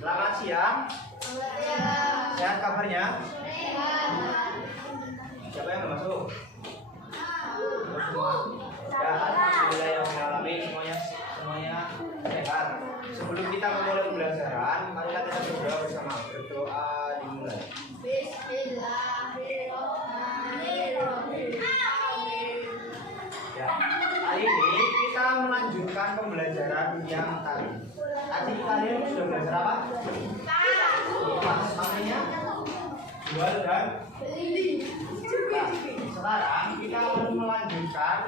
Selamat siang. Sehat kabarnya? Siapa yang belum masuk? Semua. Ya, alhamdulillah yang mengalami semuanya sehat. Sebelum kita memulai pembelajaran, marilah kita berdoa bersama. Berdoa dimulai. Ya, hari ini kita melanjutkan pembelajaran yang tadi. Tadi kalian sudah belajar apa? Pas maknanya jual dan beli. Nah, sekarang kita akan melanjutkan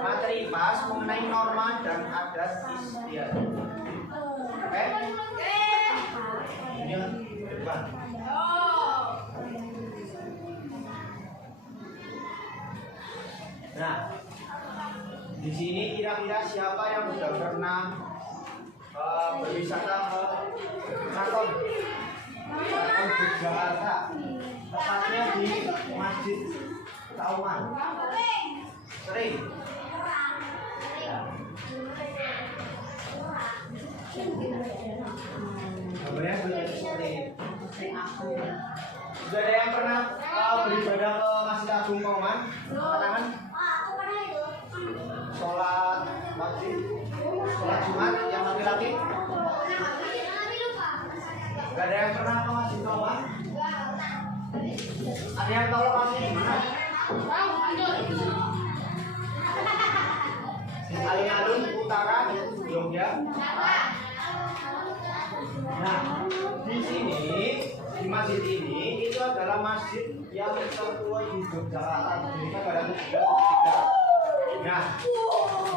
materi pas mengenai norma dan adat istiadat. Oke? Ini depan. Nah, di sini kira-kira siapa yang sudah pernah berwisata ke Keraton Yogyakarta, tepatnya di Masjid Kauman? Sering? Ya. Gambarnya seperti sudah ada yang pernah beribadah ke Masjid Agung Kauman? Tangan? Sholat wajib, sholat Jumat yang laki-laki? Gak ada yang pernah ke Masjid Kauman? Ada yang tahu lokasi di mana? Alun-alun utara Jogja. Nah, di sini di masjid ini itu adalah masjid yang tertua di Yogyakarta. Didirikan pada 1373. Nah,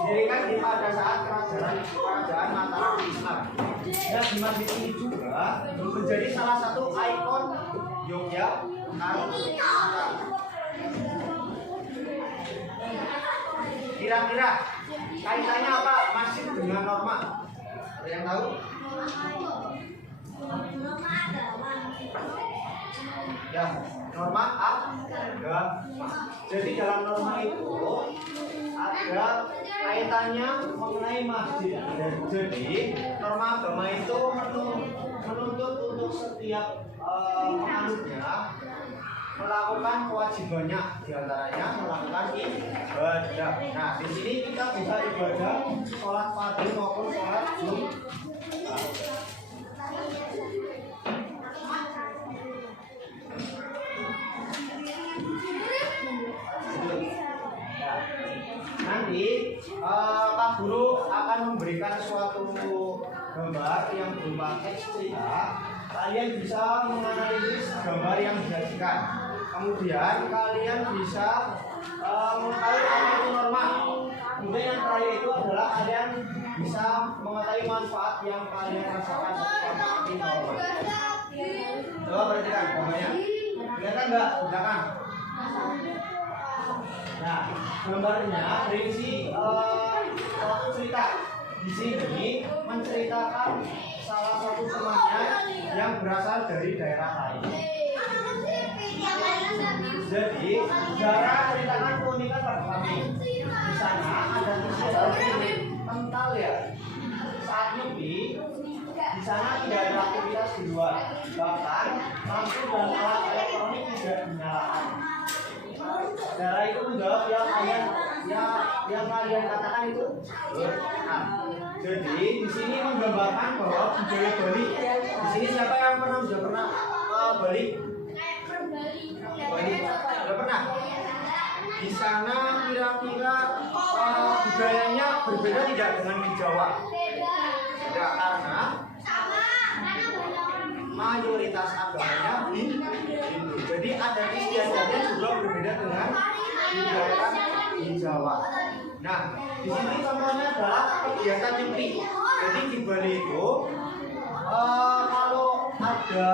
didirikan pada saat kerajaan Mataram Islam. Nah, di masjid ini juga menjadi salah satu ikon Yogyakarta. Kira-kira kaitannya apa masjid dengan norma? Ada yang tahu? Ya, norma agama. Jadi dalam norma itu ada kaitannya mengenai masjid. Jadi norma agama itu menuntut untuk setiap penganutnya melakukan kewajibannya, diantaranya melakukan ibadah. Nah, di sini kita bisa ibadah sholat fardu maupun sholat Jumat. Nanti Pak Guru akan memberikan suatu gambar yang berupa teks cerita. Kalian bisa menganalisis gambar yang disajikan. Kemudian kalian bisa mengetahui apa itu norma. Kemudian yang terakhir itu adalah kalian bisa mengetahui manfaat yang kalian rasakan selama di norma. Coba perhatikan gambarnya. Kelihatan nggak? Belakang. Nah, gambarnya berisi suatu cerita. Di sini menceritakan salah satu temannya yang berasal dari daerah lain. Jadi, cara ceritakan keunikan pada kami. Di sana ada kisah kental ya. Saat nyepi, di sana tidak ada aktivitas di luar. Bahkan lampu dan alat elektronik tidak dinyalakan. Cara itu menjawab yang kalian katakan itu benar. Jadi di sini menggambarkan bahwa budaya Bali. Di sini siapa yang sudah pernah Bali? Bali sudah pernah. Di sana kira-kira budayanya berbeda tidak dengan di Jawa? Tidak, karena mayoritas agamanya Hindu. Jadi adat istiadatnya juga berbeda dengan di daerah di Jawa. Nah, di sini contohnya adalah kegiatan nyepi. Jadi di Bali itu kalau ada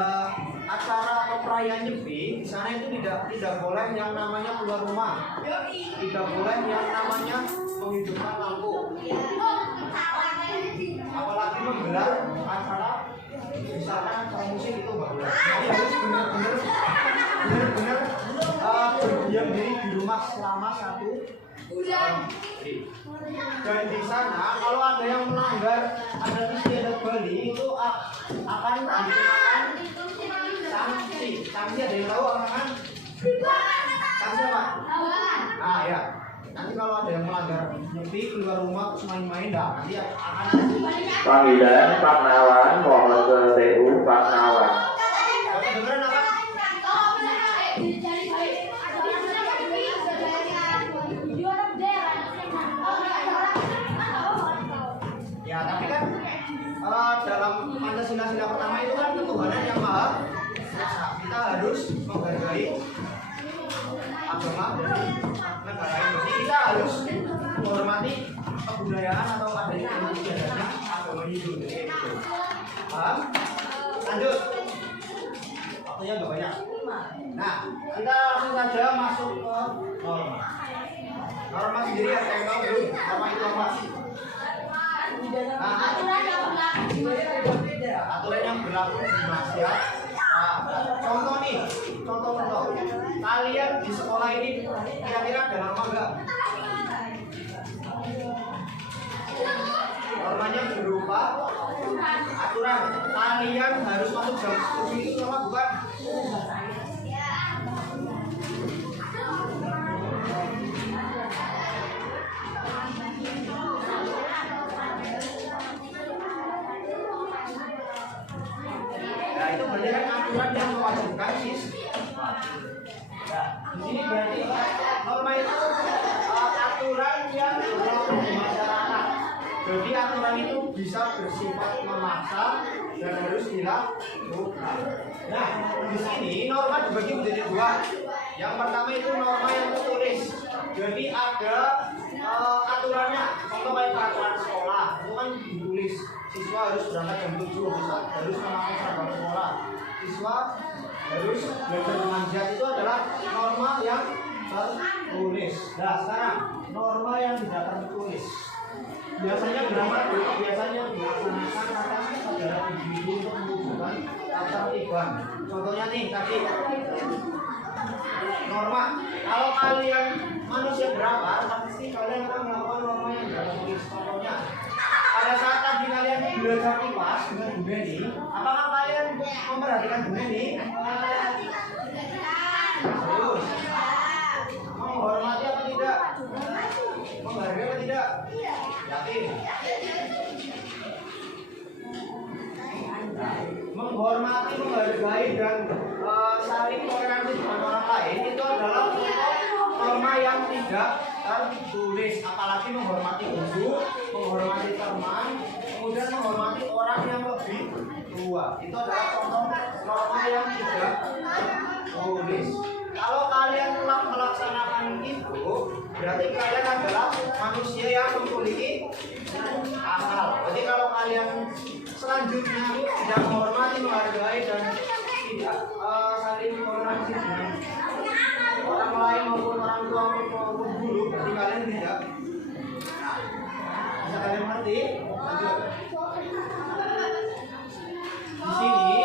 acara atau perayaan nyepi, di sana itu tidak boleh yang namanya keluar rumah, tidak boleh yang namanya menghidupkan lampu, apalagi menggelar acara misalkan acara musik itu nggak boleh. Jadi harus benar-benar berdiam diri di rumah selama 1 bulan. Dan di sana kalau ada yang melanggar adat istiadat Bali itu akan dikenakan sanksi. Sanksi ada yang tahu kan? Sanksi apa? Nah ya. Nanti kalau ada yang melanggar nyepi keluar rumah terus main-main dah nanti akan. Panggilan Pak Nawan mohon ke TU Pak Nawan. Oke, dengerin apa? Ya, tapi kan dalam Pancasila sila pertama itu kan ketuhanan yang maha esa. Kita harus menghargai agama negara ini. Jadi kita harus menghormati kebudayaan atau adanya istiadatnya agama Hindu. Paham? Lanjut. Waktunya nggak banyak. Nah, kita langsung saja masuk ke norma. Norma sendiri ada yang tahu belum? Norma itu apa? Nah, aturan yang berlaku di masyarakat. Nah, contoh nih, contoh. Kalian di sekolah ini kira-kira ada norma enggak? Normanya berupa aturan. Kalian harus masuk jam 10 itu norma bukan? Nah, itu berarti kan aturan yang mewajibkan siswa. Nah, di sini berarti norma itu aturan yang berlaku di masyarakat. Jadi aturan itu bisa bersifat memaksa dan harus dilakukan. Nah, di sini norma dibagi menjadi dua. Yang pertama itu norma yang tertulis. Jadi ada aturannya. Contoh kayak peraturan sekolah itu kan ditulis. Siswa harus berangkat jam 7, siswa harus memakai seragam sekolah, siswa harus belajar mengajar. Itu adalah norma yang tertulis. Nah, sekarang norma yang tidak tertulis. Biasanya biasanya dilaksanakan atas kesadaran individu untuk mewujudkan ketertiban. Contohnya nih tadi norma. Kalau kalian manusia berapa, pasti kalian akan melakukan norma yang tidak tertulis. Contohnya pada saat tadi kalian belajar kipas dengan Bu Beni, apakah kalian memperhatikan Bu Beni? Serius? Menghormati apa tidak? Menghargai apa tidak? Yakin? Menghormati, menghargai dan saling toleransi dengan orang lain itu adalah norma yang tidak tertulis. Apalagi menghormati guru, menghormati teman, kemudian menghormati orang yang lebih tua. Itu adalah contoh norma yang tidak tertulis. Kalau kalian telah melaksanakan itu, berarti kalian adalah manusia yang memiliki akal. Jadi kalau kalian selanjutnya tidak menghormati, menghargai dan tidak saling toleransi dengan orang lain maupun orang tua maupun guru, berarti kalian tidak. Bisa kalian mengerti? Lanjut. Di sini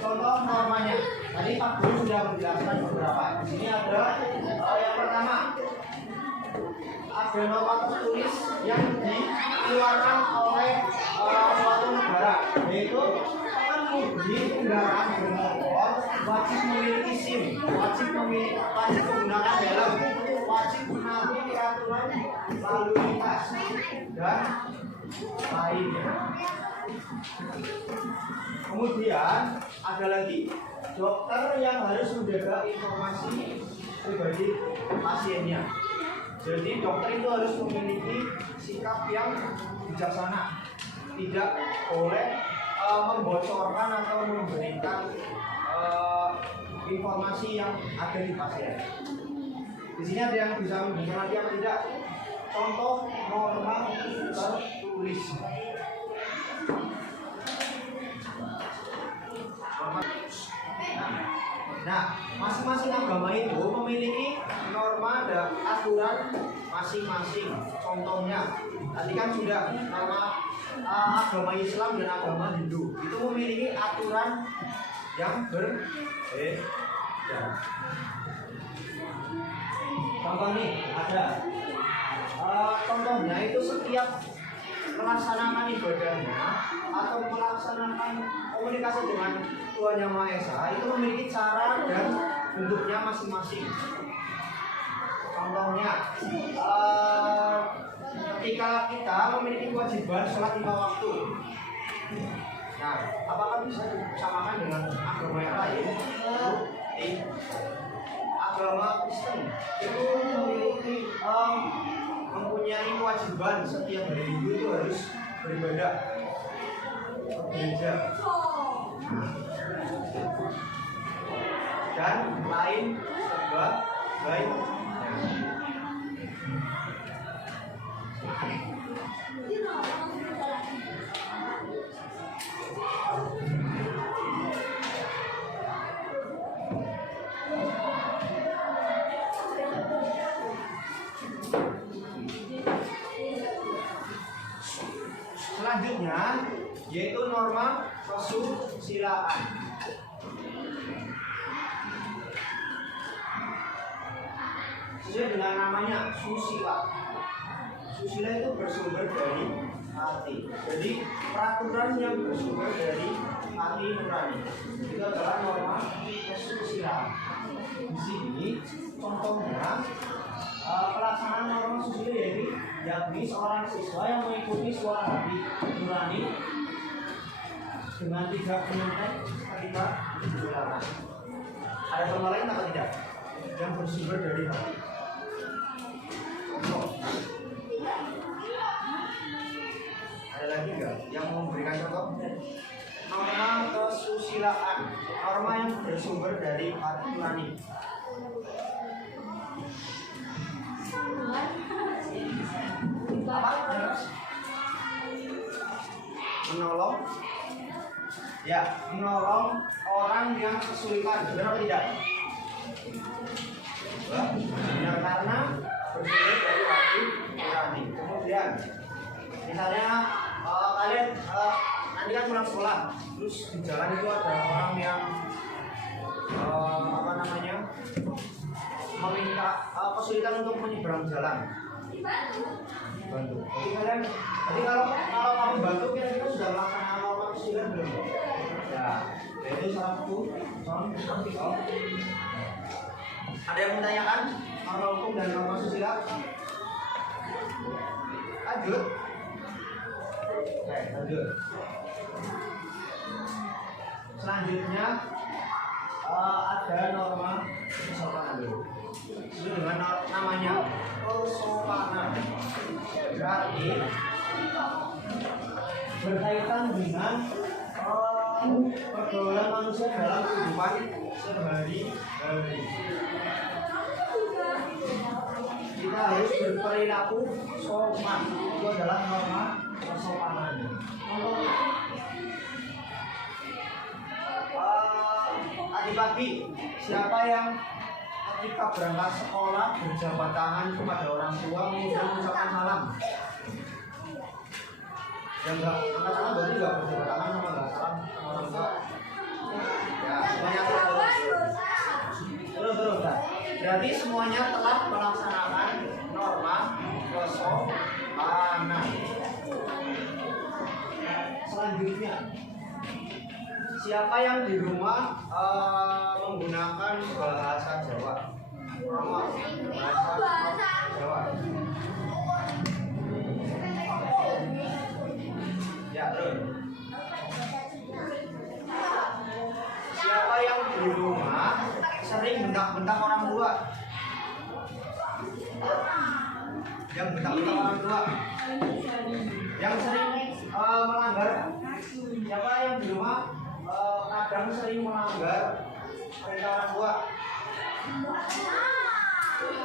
contoh normanya. Tadi Pak Guru sudah menjelaskan beberapa. Di sini ada yang pertama, ada norma tertulis yang dikeluarkan oleh suatu negara, yaitu pengemudi kendaraan bermotor wajib memiliki SIM, wajib menggunakan helm, wajib mematuhi aturan lalu lintas dan lainnya. Kemudian ada lagi dokter yang harus menjaga informasi pribadi pasiennya. Jadi dokter itu harus memiliki sikap yang bijaksana, tidak boleh membocorkan atau memberikan informasi yang ada di pasien. Di sini ada yang bisa memberikan lagi apa tidak? Contoh norma tertulis. Nah, masing-masing agama itu memiliki norma dan aturan masing-masing. Contohnya, tadi kan sudah norma agama Islam dan agama Hindu itu memiliki aturan yang berbeda. Contoh nih ada setiap melaksanakan ibadahnya atau melaksanakan komunikasi dengan Tuhan Yang Maha Esa itu memiliki cara dan bentuknya masing-masing. Contohnya, ketika kita memiliki kewajiban sholat 5 waktu, nah, apakah bisa disamakan dengan agama yang lain? Agama Kristen itu memiliki mempunyai kewajiban setiap hari Minggu itu harus beribadah ke gereja dan lain sebagainya. Selanjutnya yaitu norma kesusilaan. Sesuai dengan namanya susila. Susila itu bersumber dari hati. Jadi peraturan yang bersumber dari hati nurani itu adalah norma kesusilaan. Di sini contohnya pelaksanaan norma susila yaitu yakni seorang siswa yang mengikuti suara hati nurani dengan tidak menyontek ketika dijelaskan. Ada contoh lain atau tidak? Yang bersumber dari hati. Contoh. Ada lagi nggak yang memberikan contoh? Norma kesusilaan, norma yang bersumber dari hati nurani. Apa? Menolong, ya, menolong orang yang kesulitan, benar atau tidak? Benar, karena bersumber dari hati nurani. Kemudian, misalnya kalian nanti kan pulang sekolah, terus di jalan itu ada orang yang meminta kesulitan untuk menyeberang jalan. Bantu. Jadi kalau kamu bantu kira-kira sudah melaksanakan norma kesulitan belum? Ya, itu salah satu contoh. Ada yang menanyakan norma hukum dan norma susila? Lanjut. Oke, lanjut. Selanjutnya ada norma kesopanan dulu. Itu dengan namanya kesopanan. Berarti berkaitan dengan pergaulan manusia dalam kehidupan sehari-hari. Kita harus berperilaku sopan. Itu adalah norma kesopanan. Tadi pagi, siapa yang ketika berangkat sekolah berjabat tangan kepada orang tua kemudian mengucapkan salam? Yang enggak angkat tangan berarti enggak berjabat tangan sama enggak salam sama orang tua. Ya, semuanya terus. Berarti semuanya telah melaksanakan norma kesopanan. Selanjutnya, siapa yang di rumah menggunakan bahasa Jawa? Bahasa Jawa. Ya, terus. Siapa yang di rumah sering bentak-bentak orang tua? Yang bentak-bentak orang tua. Yang sering melanggar. Siapa yang di rumah kadang sering melanggar perintah orang tua?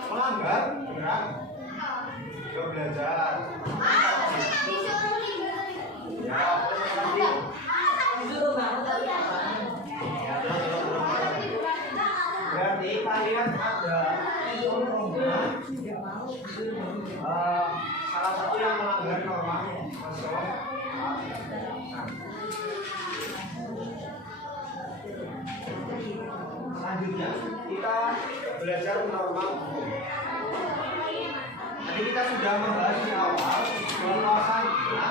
Melanggar, beneran? Gak belajar. Ya, berarti kalian ada salah satu yang melanggar norma selanjutnya kita belajar norma hukum. Tadi kita sudah membahas di awal bahwasanya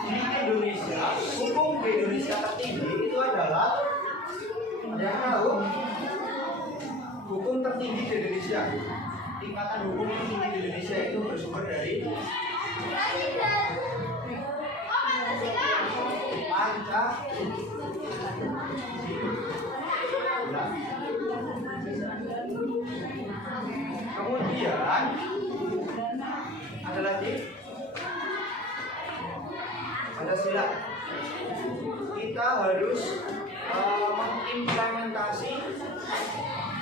di Indonesia, hukum di Indonesia tertinggi itu adalah, ada yang tahu? Hukum tertinggi di Indonesia, tingkatan hukum tertinggi di Indonesia itu bersumber dari Kemudian ada lagi Pancasila. Kita harus mengimplementasi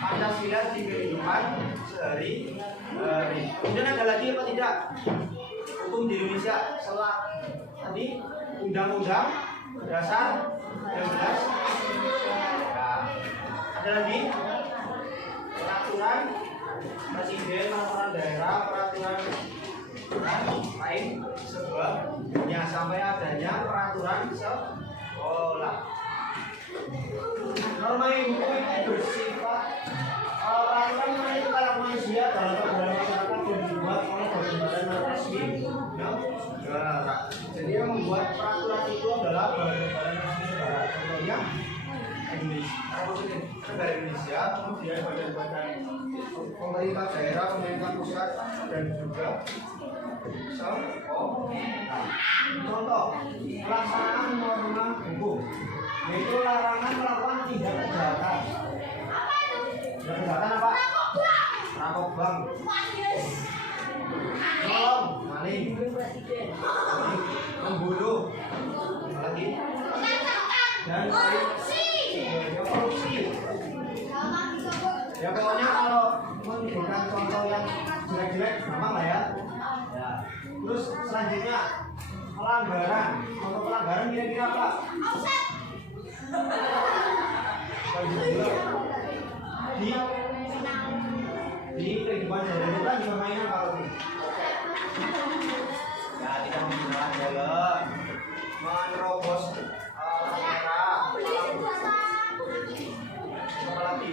Pancasila di kehidupan sehari-hari. Kemudian ada lagi apa tidak? Hukum di Indonesia setelah tadi Undang-Undang Dasar 1945. Nah, ada lagi peraturan presiden, peraturan daerah, peraturan lain sebagainya sampai adanya peraturan sekolah. Norma hukum itu bersifat peraturan menentukan manusia dalam kehidupan masyarakat yang dibuat oleh badan-badan resmi negara. Jadi yang membuat peraturan itu adalah badan-badan resmi negara. Contohnya negara Indonesia, kemudian badan-badan pemerintah daerah, pemerintah pusat, dan juga sekolah. Contoh pelaksanaan norma hukum, yaitu larangan melakukan tindak kejahatan. Kejahatan apa? Rampok bank, nolong, maling, membunuh, lagi, dan korupsi. Ya pokoknya kalau memberikan contoh yang jelek-jelek gampang lah ya. Terus selanjutnya pelanggaran. Contoh pelanggaran kira-kira apa? Di kehidupan sehari-hari kita juga mainan kalau ini. Ya tidak menggunakan jalan, menerobos kamera, apalagi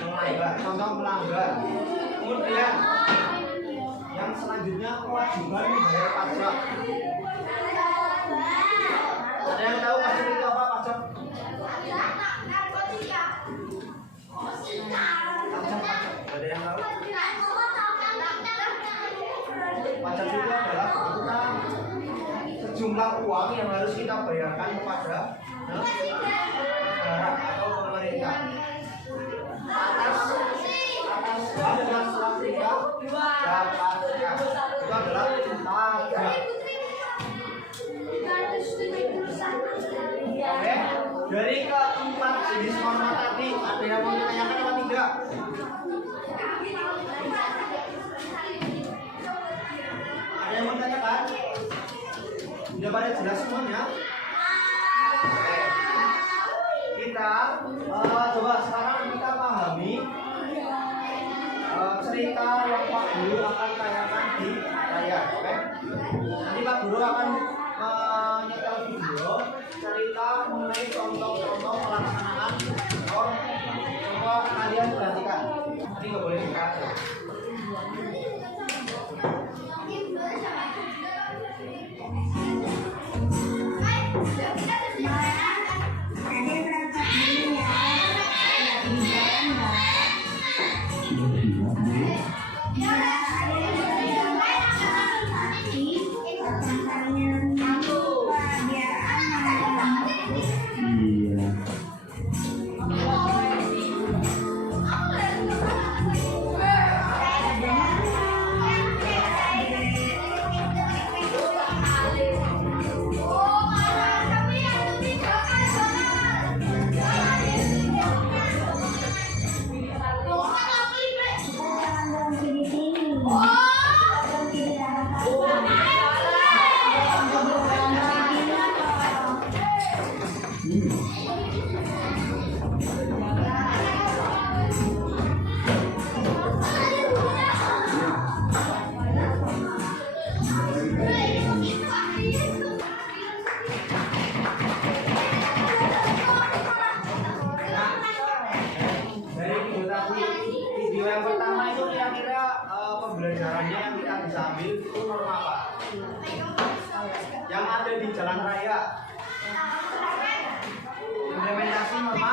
melanggar, contoh melanggar. Kemudian yang selanjutnya kewajiban membayar pajak. Ada yang tahu pajak itu apa? Pajak? Ada yang tahu? Pajak itu adalah sejumlah uang yang harus kita bayarkan kepada negara atau pemerintah atas hak yang telah kita dapatkan. Itu adalah pajak. Oke, dari keempat jenis norma tadi ada yang mau ditanyakan apa tidak? Ada yang mau ditanyakan? Sudah pada jelas semuanya? Oke. Kita coba sekarang kita pahami cerita yang Pak Guru akan tanyakan di layar. Oke? Nanti Pak Guru akan menyetel video cerita mengenai contoh-contoh pelaksanaan coba kalian perhatikan. Nanti nggak boleh dikasih. pembelajarannya yang kita bisa ambil itu norma apa? Yang ada di jalan raya. Implementasi norma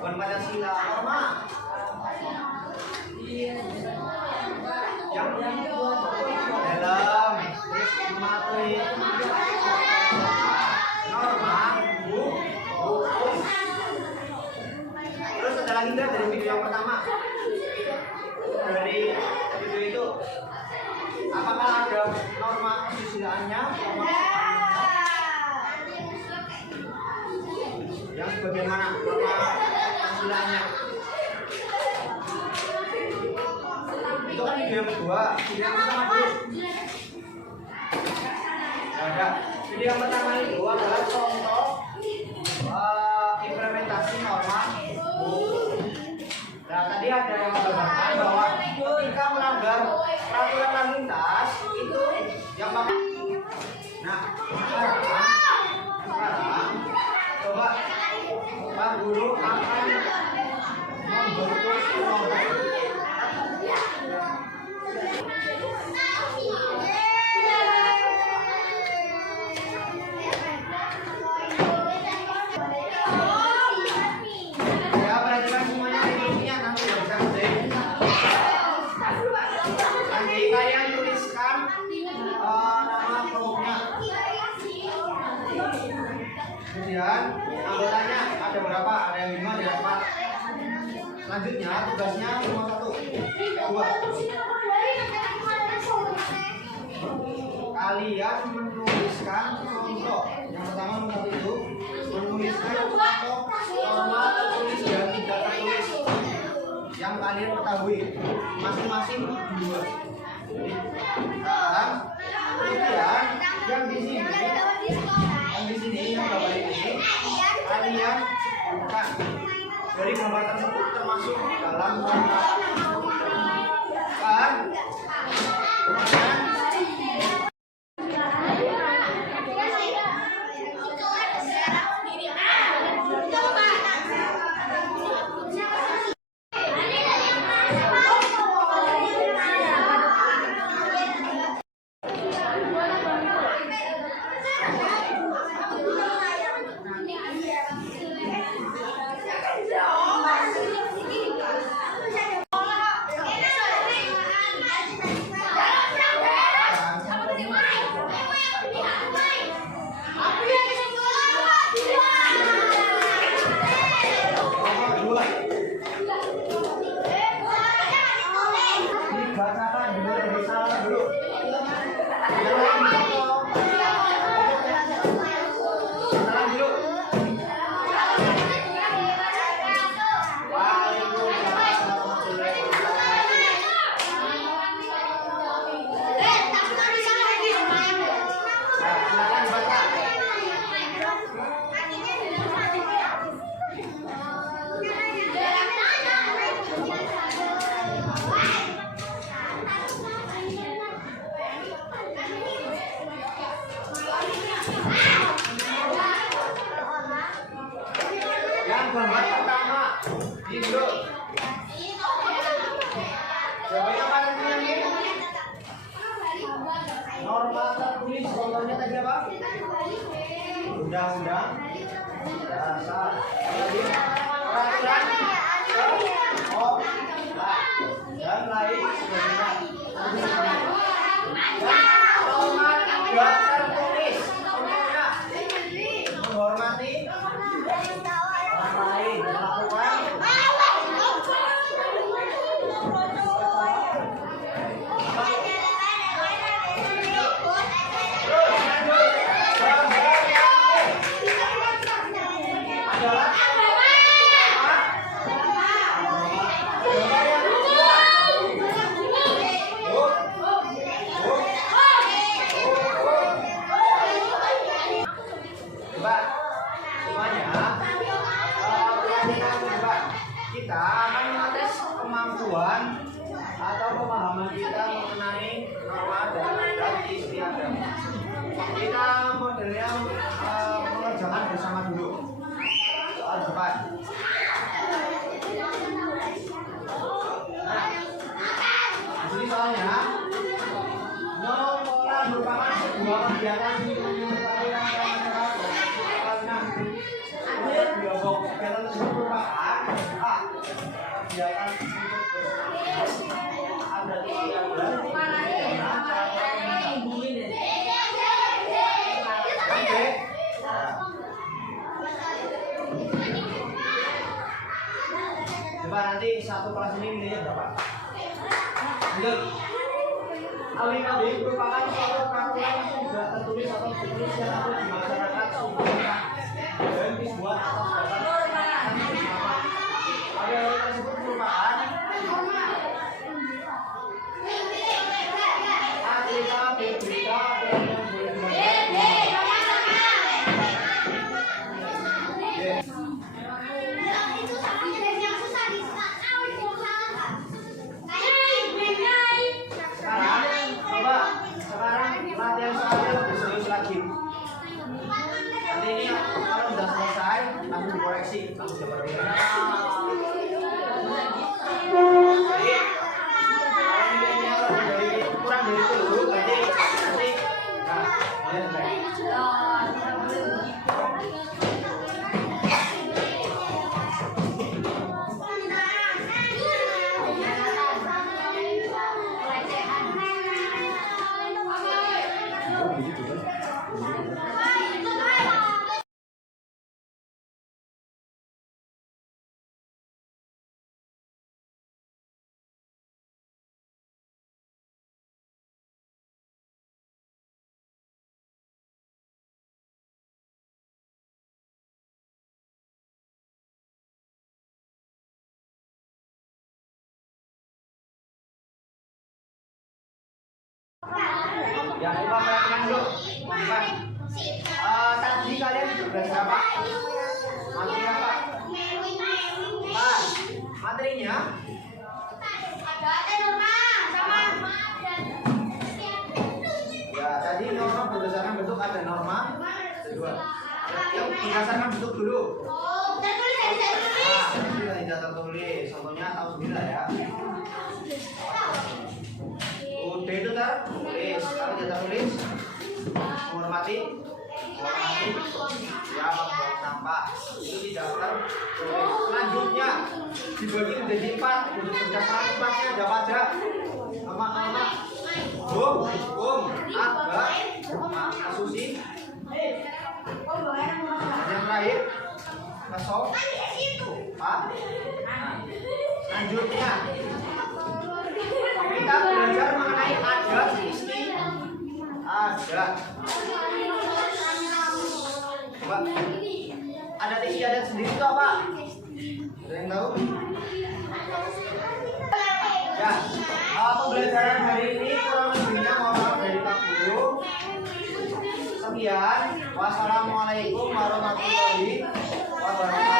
bukan Pancasila, norma yang dalam mematuhi norma hukum. Terus ada lagi nggak dari video yang pertama? Dari video itu apakah ada norma kesusilaannya? Yang sebagian mana norma kesusilaannya? Itu kan video yang kedua, video yang pertama dulu. Ada video yang pertama itu adalah contoh implementasi norma hukum. Nah, tadi ada yang menggambarkan bahwa ketika melanggar peraturan lalu lintas itu yang pakai. Nah, sekarang coba Pak Guru akan membentuk kelompok. Kalian tuliskan nama kelompoknya. Kemudian anggotanya ada berapa? Ada yang 5, ada yang 4. Selanjutnya tugasnya cuma 1, 2. Kalian menuliskan contoh. Yang pertama nomor 1 itu menuliskan contoh norma tertulis dan tidak tertulis yang kalian ketahui masing-masing 2. Nah, kemudian yang di sini yang gambar ini kalian buka dari gambar tersebut termasuk dalam gambar kan? Bacakan dulu dari salah dulu. Salah dulu. Silakan baca. Yang gambar pertama Indo. Siapa yang paling tinggi? Norma tertulis contohnya tadi apa? Undang-undang dasar. Peraturan dan lain sebagainya. Norma tidak tertulis contohnya menghormati orang lain, melakukan kita akan mengetes kemampuan atau pemahaman kita mengenai norma dan istiadat. Kita modelnya mengerjakan bersama dulu soal depan. kegiatan ini menyertai rangkaian acara pelaksanaan biobok kegiatan tersebut merupakan kegiatan ada coba nanti satu kelas ini nilainya berapa? Lanjut. Alim-alim merupakan suatu peraturan yang tidak tertulis atau tertulis yang ada di masyarakat umumnya dan dibuat atas dasar bersama. Hal tersebut merupakan berita sekarang latihan soalnya lebih serius lagi. Nanti ini kalau udah selesai langsung dikoreksi, langsung seperti ini. Jadi kalau nilainya kurang dari itu berarti nanti yang coba perhatikan dulu. Tadi kalian belajar apa? Materi apa? Materinya ya tadi norma berdasarkan bentuk ada norma kedua. Yang berdasarkan bentuk dulu. Tidak tertulis. Contohnya tahu sendiri ya. Udah itu tertulis. Kalau tidak tertulis, menghormati, ya membuang sampah itu tidak tertulis. Selanjutnya dibagi menjadi 4. Untuk berdasarkan 4-nya ada pajak, nama-nama, hukum, ada, asusi, dan yang terakhir kesok, selanjutnya kita belajar mengenai adat istiadat. Coba adat istiadat sendiri itu apa? Ada yang tahu? Ya, pembelajaran hari ini kurang lebihnya mohon maaf dari Pak Guru. Sekian, wassalamualaikum warahmatullahi wabarakatuh.